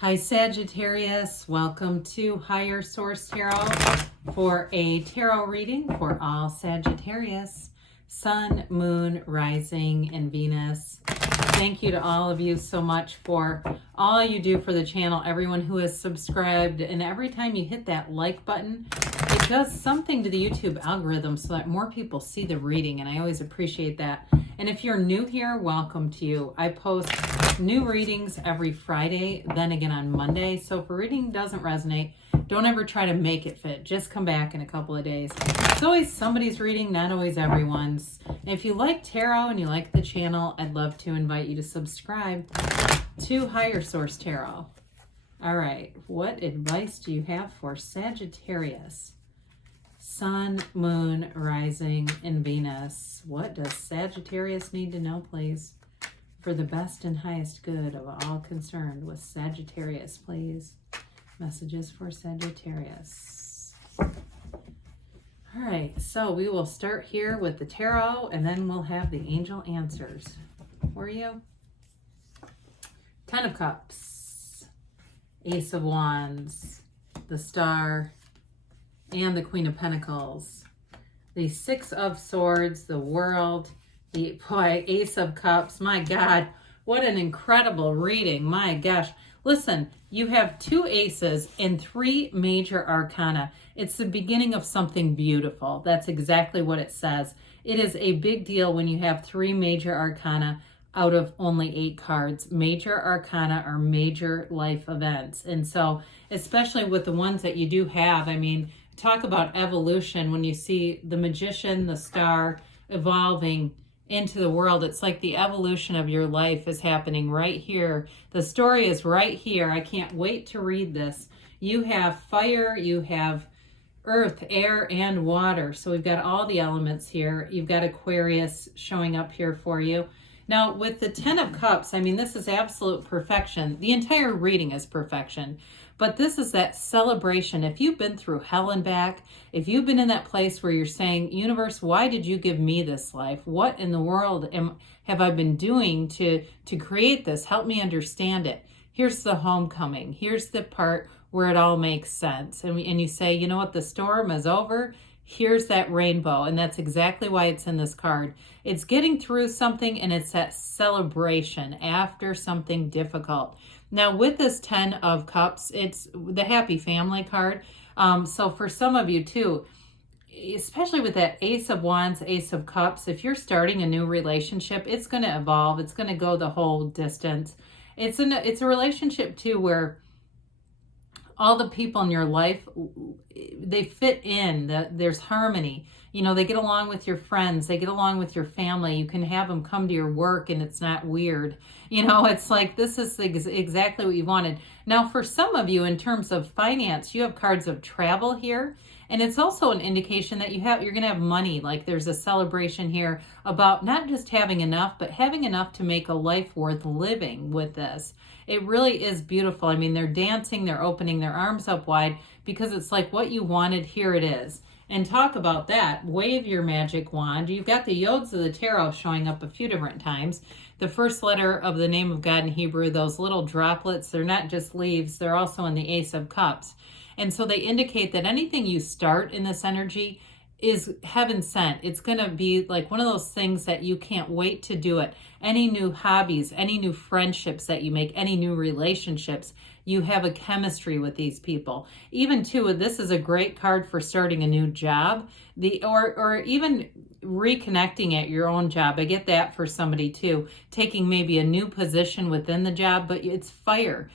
Hi Sagittarius, welcome to Higher Source Tarot for a tarot reading for all Sagittarius, Sun, Moon, Rising, and Venus. Thank you to all of you so much for all you do for the channel, everyone who has subscribed, and every time you hit that like button, it does something to the YouTube algorithm so that more people see the reading, and I always appreciate that. And if you're new here, welcome to you. I post new readings every Friday, then again on Monday. So if a reading doesn't resonate, don't ever try to make it fit. Just come back in a couple of days. It's always somebody's reading, not always everyone's. And if you like tarot and you like the channel, I'd love to invite you to subscribe to Higher Source Tarot. All right, what advice do you have for Sagittarius? Sun, Moon, Rising, and Venus. What does Sagittarius need to know, please? For the best and highest good of all concerned with Sagittarius, please. Messages for Sagittarius. All right, so we will start here with the tarot, and then we'll have the angel answers for you. Ten of Cups, Ace of Wands, the Star, and the Queen of Pentacles. The Six of Swords, the World, the Ace of Cups. My God, what an incredible reading. My gosh. Listen, you have two aces and three major arcana. It's the beginning of something beautiful. That's exactly what it says. It is a big deal when you have three major arcana out of only 8 cards. Major arcana are major life events. And so, especially with the ones that you do have, I mean, talk about evolution. When you see the Magician, the Star evolving into the world, it's like the evolution of your life is happening right here. The story is right here. I can't wait to read this. You have fire, you have earth, air, and water. So we've got all the elements here. You've got Aquarius showing up here for you. Now, with the Ten of Cups, I mean, this is absolute perfection. The entire reading is perfection. But this is that celebration. If you've been through hell and back, if you've been in that place where you're saying, universe, why did you give me this life? What in the world have I been doing to create this? Help me understand it. Here's the homecoming. Here's the part where it all makes sense. And you say, you know what, the storm is over. Here's that rainbow. And that's exactly why it's in this card. It's getting through something, and it's that celebration after something difficult. Now, with this 10 of Cups, it's the happy family card. So for some of you too, especially with that Ace of Wands, Ace of Cups, if you're starting a new relationship, it's going to evolve. It's going to go the whole distance. It's a relationship too where all the people in your life, they fit in. There's harmony. You know, they get along with your friends. They get along with your family. You can have them come to your work and it's not weird. You know, it's like this is exactly what you wanted. Now, for some of you, in terms of finance, you have cards of travel here. And it's also an indication that you're going to have money. Like there's a celebration here about not just having enough, but having enough to make a life worth living with this. It really is beautiful. I mean, they're dancing, they're opening their arms up wide because it's like what you wanted, here it is. And talk about that. Wave your magic wand. You've got the Yods of the Tarot showing up a few different times. The first letter of the name of God in Hebrew, those little droplets, they're not just leaves, they're also in the Ace of Cups. And so they indicate that anything you start in this energy is heaven sent. It's going to be like one of those things that you can't wait to do it. Any new hobbies, any new friendships that you make, any new relationships, you have a chemistry with these people. Even too, this is a great card for starting a new job, or even reconnecting at your own job. I get that for somebody too, taking maybe a new position within the job, but it's fire.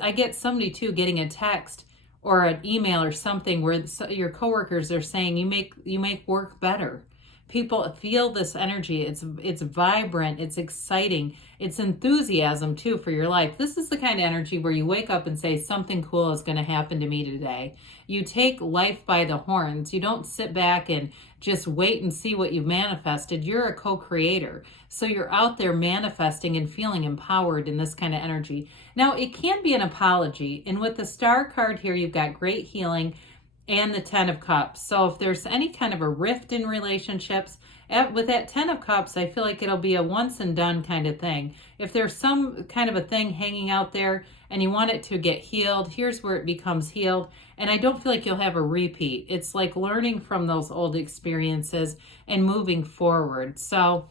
I get somebody too getting a text or an email or something where your coworkers are saying you make work better. People feel this energy. It's vibrant. It's exciting. It's enthusiasm too for your life. This is the kind of energy where you wake up and say something cool is going to happen to me today. You take life by the horns. You don't sit back and just wait and see what you've manifested. You're a co-creator. So you're out there manifesting and feeling empowered in this kind of energy. Now, it can be an apology. And with the Star card here, you've got great healing. and the Ten of Cups. So if there's any kind of a rift in relationships, with that Ten of Cups, I feel like it'll be a once and done kind of thing. If there's some kind of a thing hanging out there and you want it to get healed, here's where it becomes healed. And I don't feel like you'll have a repeat. It's like learning from those old experiences and moving forward. So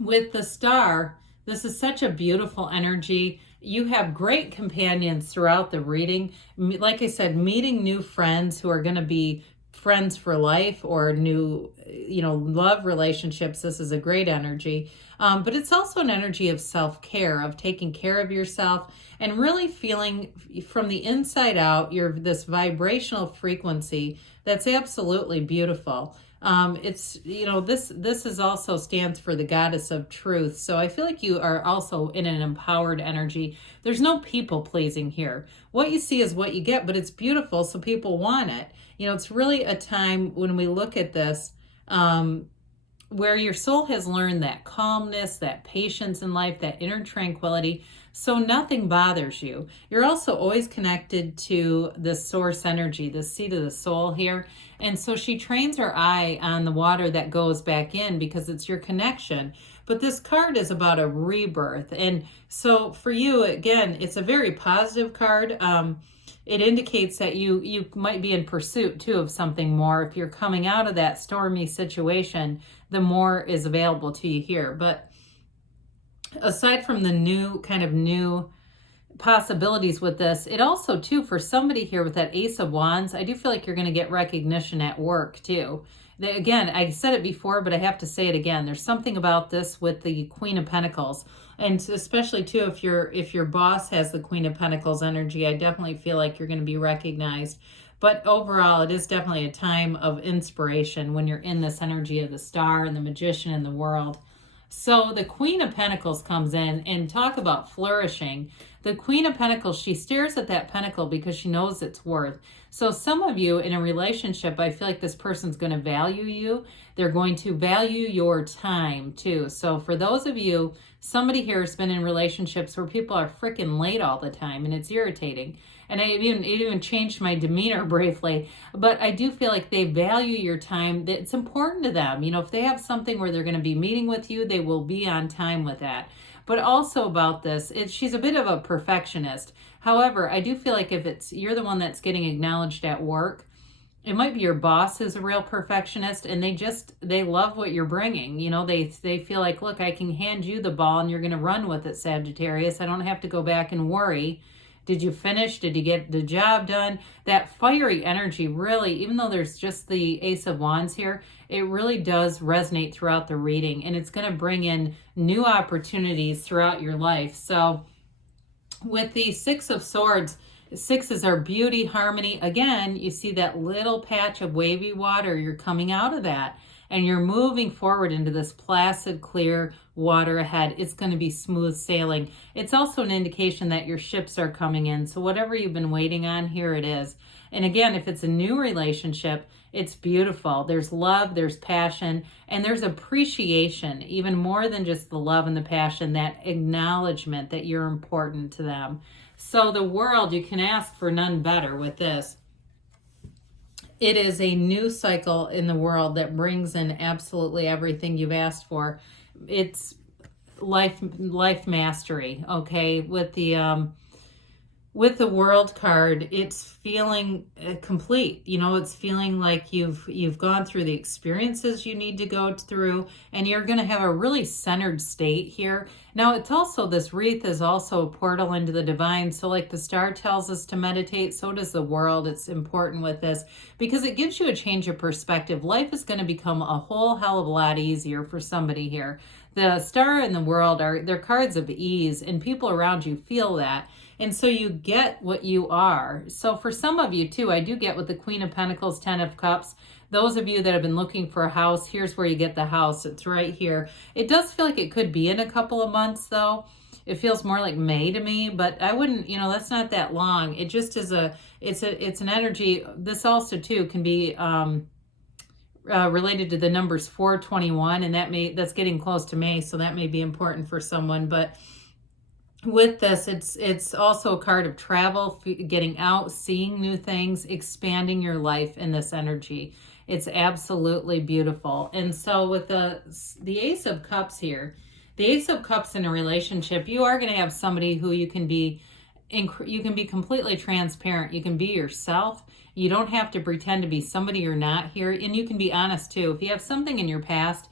with the Star, this is such a beautiful energy. You have great companions throughout the reading. Like I said, meeting new friends who are going to be friends for life, or new, love relationships. This is a great energy. But it's also an energy of self-care, of taking care of yourself and really feeling from the inside out, this vibrational frequency that's absolutely beautiful. This is also stands for the goddess of truth. So I feel like you are also in an empowered energy. There's no people pleasing here. What you see is what you get, but it's beautiful, so people want it. It's really a time when we look at this, where your soul has learned that calmness, that patience in life, that inner tranquility, so nothing bothers you. You're also always connected to the source energy, the seat of the soul here. And so she trains her eye on the water that goes back in, because it's your connection. But this card is about a rebirth. And so for you, again, it's a very positive card. It indicates that you might be in pursuit, too, of something more. If you're coming out of that stormy situation, the more is available to you here. But aside from the new possibilities with this, it also, too, for somebody here with that Ace of Wands, I do feel like you're going to get recognition at work, too. Again, I said it before, but I have to say it again. There's something about this with the Queen of Pentacles. And especially, too, if your boss has the Queen of Pentacles energy, I definitely feel like you're going to be recognized. But overall, it is definitely a time of inspiration when you're in this energy of the Star and the Magician in the world. So the Queen of Pentacles comes in, and talk about flourishing. The Queen of Pentacles, she stares at that pentacle because she knows its worth. So some of you in a relationship, I feel like this person's going to value you. They're going to value your time too. So for those of you, somebody here has been in relationships where people are freaking late all the time, and it's irritating. And it even changed my demeanor briefly. But I do feel like they value your time. It's important to them. If they have something where they're going to be meeting with you, they will be on time with that. But also about this, she's a bit of a perfectionist. However, I do feel like if you're the one that's getting acknowledged at work, it might be your boss is a real perfectionist, and they love what you're bringing. They feel like, look, I can hand you the ball and you're going to run with it, Sagittarius. I don't have to go back and worry. Did you finish? Did you get the job done? That fiery energy really, even though there's just the Ace of Wands here, it really does resonate throughout the reading, and it's going to bring in new opportunities throughout your life. So with the Six of Swords, sixes are beauty, harmony. Again, you see that little patch of wavy water. You're coming out of that, and you're moving forward into this placid, clear water ahead. It's going to be smooth sailing. It's also an indication that your ships are coming in. So whatever you've been waiting on, here it is. And again, if it's a new relationship, it's beautiful. There's love, there's passion, and there's appreciation, even more than just the love and the passion, that acknowledgement that you're important to them. So the world, you can ask for none better with this. It is a new cycle in the world that brings in absolutely everything you've asked for. It's life mastery, okay? With the World card, it's feeling complete. It's feeling like you've gone through the experiences you need to go through, and you're going to have a really centered state here. Now, it's also, this wreath is also a portal into the divine. So like the Star tells us to meditate, so does the World. It's important with this because it gives you a change of perspective. Life is going to become a whole hell of a lot easier for somebody here. The Star and the World they're cards of ease, and people around you feel that. And so you get what you are. So for some of you too, I do get with the Queen of Pentacles, Ten of Cups. Those of you that have been looking for a house, here's where you get the house. It's right here. It does feel like it could be in a couple of months though. It feels more like May to me, but I wouldn't, that's not that long. It just is it's an energy. This also too can be related to the numbers 421, and that's getting close to May, so that may be important for someone. But with this, it's also a card of travel, getting out, seeing new things, expanding your life in this energy. It's absolutely beautiful. And so with the Ace of Cups here, the Ace of Cups in a relationship, you are going to have somebody who you can be completely transparent. You can be yourself. You don't have to pretend to be somebody you're not here. And you can be honest too. If you have something in your past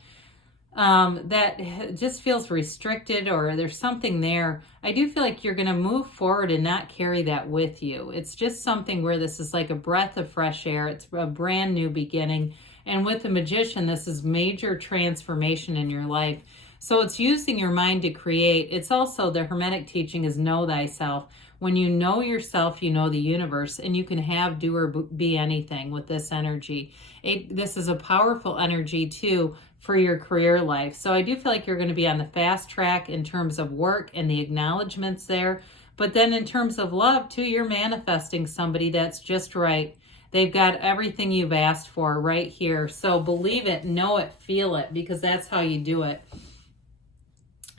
that just feels restricted, or there's something there, I do feel like you're going to move forward and not carry that with you. It's just something where this is like a breath of fresh air. It's a brand new beginning. And with the Magician, this is major transformation in your life. So it's using your mind to create. It's also, the Hermetic teaching is know thyself. When you know yourself, you know the universe, and you can have, do, or be anything with this energy. This is a powerful energy too for your career life. So I do feel like you're going to be on the fast track in terms of work and the acknowledgments there. But then in terms of love too, you're manifesting somebody that's just right. They've got everything you've asked for right here. So believe it, know it, feel it, because that's how you do it.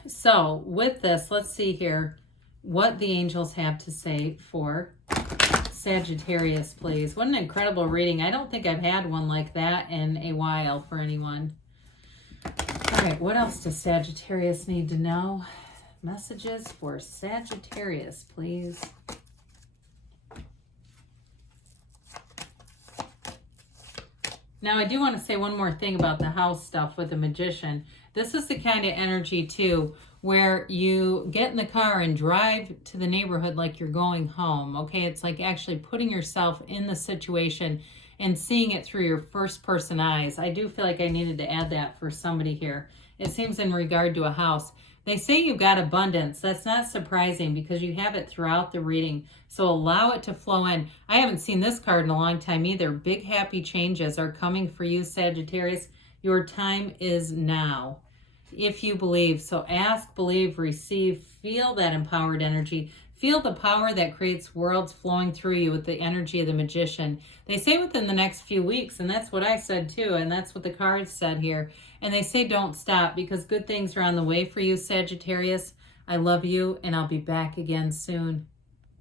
So with this, let's see here what the angels have to say for Sagittarius, please. What an incredible reading. I don't think I've had one like that in a while for anyone. All right, what else does Sagittarius need to know? Messages for Sagittarius, please. Now, I do want to say one more thing about the house stuff with the Magician. This is the kind of energy, too, where you get in the car and drive to the neighborhood like you're going home, okay? It's like actually putting yourself in the situation and seeing it through your first-person eyes. I do feel like I needed to add that for somebody here. It seems in regard to a house. They say you've got abundance. That's not surprising because you have it throughout the reading. So allow it to flow in. I haven't seen this card in a long time either. Big happy changes are coming for you, Sagittarius. Your time is now, if you believe. So ask, believe, receive. Feel that empowered energy. Feel the power that creates worlds flowing through you with the energy of the Magician. They say within the next few weeks, and that's what I said too, and that's what the cards said here. And they say don't stop, because good things are on the way for you, Sagittarius. I love you, and I'll be back again soon.